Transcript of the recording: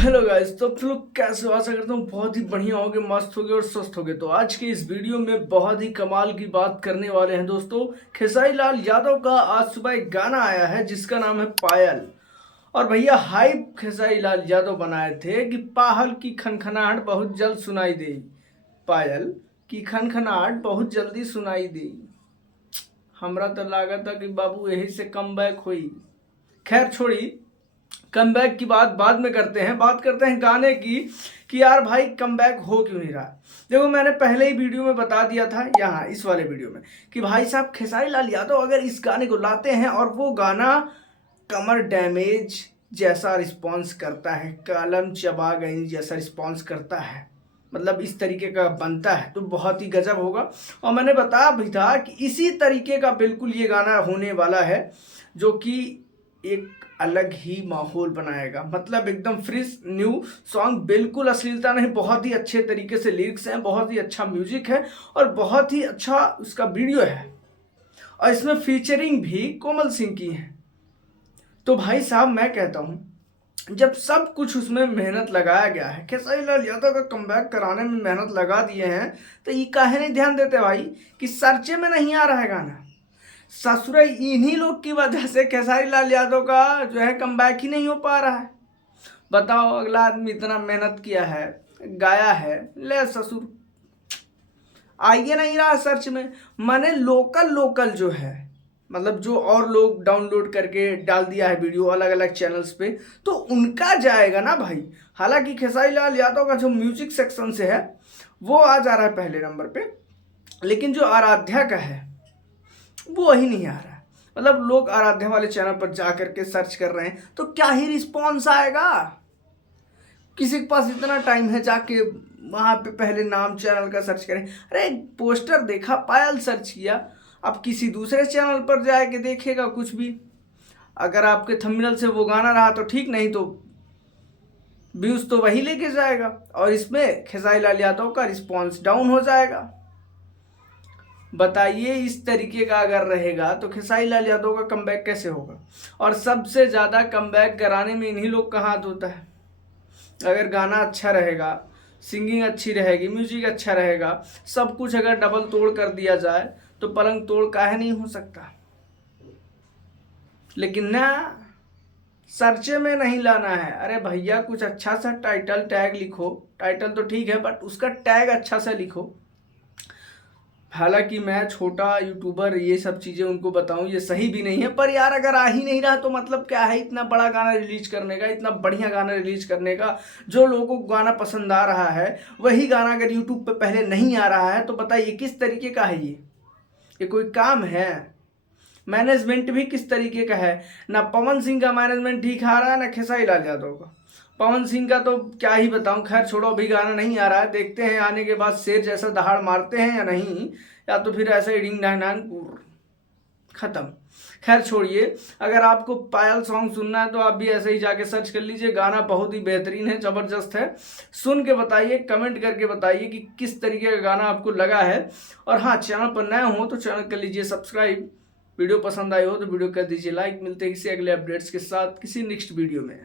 Hello guys, तो आप लोग कैसे हो? आशा करता हूँ बहुत ही बढ़िया होगे, मस्त होगे और स्वस्थ होगे। तो आज के इस वीडियो में बहुत ही कमाल की बात करने वाले हैं दोस्तों। खेसारी लाल यादव का आज सुबह एक गाना आया है जिसका नाम है पायल। और भैया हाइप खेसारी लाल यादव बनाए थे कि पायल की खनखनाहट बहुत जल्द सुनाई दे। पायल की खनखनाहट बहुत जल्दी सुनाई दे। हमरा तो लागत था कि बाबू यही से कम बैक हुई। खैर छोड़ी, कमबैक की बात बाद में करते हैं। बात करते हैं गाने की कि यार भाई कमबैक हो क्यों नहीं रहा। देखो, मैंने पहले ही वीडियो में बता दिया था, यहाँ इस वाले वीडियो में, कि भाई साहब खेसारी लाल यादव अगर इस गाने को लाते हैं और वो गाना कमर डैमेज जैसा रिस्पॉन्स करता है, कलम चबा गई जैसा रिस्पॉन्स करता है, मतलब इस तरीके का बनता है, तो बहुत ही गजब होगा। और मैंने बताया भी था कि इसी तरीके का बिल्कुल ये गाना होने वाला है, जो कि एक अलग ही माहौल बनाएगा। मतलब एकदम फ्रेश न्यू सॉन्ग, बिल्कुल अश्लीलता नहीं, बहुत ही अच्छे तरीके से लिरिक्स हैं, बहुत ही अच्छा म्यूजिक है और बहुत ही अच्छा उसका वीडियो है। और इसमें फीचरिंग भी कोमल सिंह की है। तो भाई साहब मैं कहता हूं, जब सब कुछ उसमें मेहनत लगाया गया है, खेसारी लाल यादव का कमबैक कराने में मेहनत लगा दिए हैं, तो ये काहे नहीं ध्यान देते भाई कि सर्चे में नहीं आ रहा है गाना। ससुर इन्हीं लोग की वजह से खेसारी लाल यादव का जो है कमबैक ही नहीं हो पा रहा है। बताओ, अगला आदमी इतना मेहनत किया है, गाया है, ले ससुर आइए नहीं रहा सर्च में। माने लोकल लोकल जो है, मतलब जो और लोग डाउनलोड करके डाल दिया है वीडियो अलग अलग चैनल्स पे, तो उनका जाएगा ना भाई। हालांकि खेसारी लाल यादव का जो म्यूजिक सेक्शन से है वो आ जा रहा है पहले नंबर पे, लेकिन जो आराध्या का है वो वही नहीं आ रहा है। मतलब लोग आराध्या वाले चैनल पर जा करके सर्च कर रहे हैं, तो क्या ही रिस्पॉन्स आएगा। किसी के पास इतना टाइम है जाके वहां पे पहले नाम चैनल का सर्च करें? अरे पोस्टर देखा, पायल सर्च किया, अब किसी दूसरे चैनल पर जाके देखेगा कुछ भी। अगर आपके थंबनेल से वो गाना रहा तो ठीक, नहीं तो व्यूज तो वही लेके जाएगा और इसमें खेसारी लाल यादव का रिस्पॉन्स डाउन हो जाएगा। बताइए, इस तरीके का अगर रहेगा तो खेसारी लाल यादव का कमबैक कैसे होगा? और सबसे ज़्यादा कमबैक कराने में इन्हीं लोग का हाथ होता है। अगर गाना अच्छा रहेगा, सिंगिंग अच्छी रहेगी, म्यूजिक अच्छा रहेगा, सब कुछ अगर डबल तोड़ कर दिया जाए तो पलंग तोड़ काहे नहीं हो सकता। लेकिन ना, सर्चे में नहीं लाना है। अरे भैया कुछ अच्छा सा टाइटल टैग लिखो। टाइटल तो ठीक है बट उसका टैग अच्छा सा लिखो। हालांकि मैं छोटा यूट्यूबर, ये सब चीज़ें उनको बताऊं ये सही भी नहीं है, पर यार अगर आ ही नहीं रहा तो मतलब क्या है इतना बड़ा गाना रिलीज करने का, इतना बढ़िया गाना रिलीज करने का। जो लोगों को गाना पसंद आ रहा है वही गाना अगर यूट्यूब पे पहले नहीं आ रहा है तो बताइए किस तरीके का है ये कोई काम है? मैनेजमेंट भी किस तरीके का है? ना पवन सिंह का मैनेजमेंट ठीक आ रहा है, ना खेसारी लाल यादव का। पवन सिंह का तो क्या ही बताऊं, खैर छोड़ो, अभी गाना नहीं आ रहा है, देखते हैं आने के बाद शेर जैसा दहाड़ मारते हैं या नहीं, या तो फिर ऐसा ही डिंग डांग डांग खत्म। खैर छोड़िए, अगर आपको पायल सॉन्ग सुनना है तो आप भी ऐसे ही जाके सर्च कर लीजिए। गाना बहुत ही बेहतरीन है, जबरदस्त है। सुन के बताइए, कमेंट करके बताइए कि किस तरीके का गाना आपको लगा है। और हाँ, चैनल पर नए हो तो चैनल कर लीजिए सब्सक्राइब। वीडियो पसंद आई हो तो वीडियो कर दीजिए लाइक। मिलते हैं किसी अगले अपडेट्स के साथ किसी नेक्स्ट वीडियो में।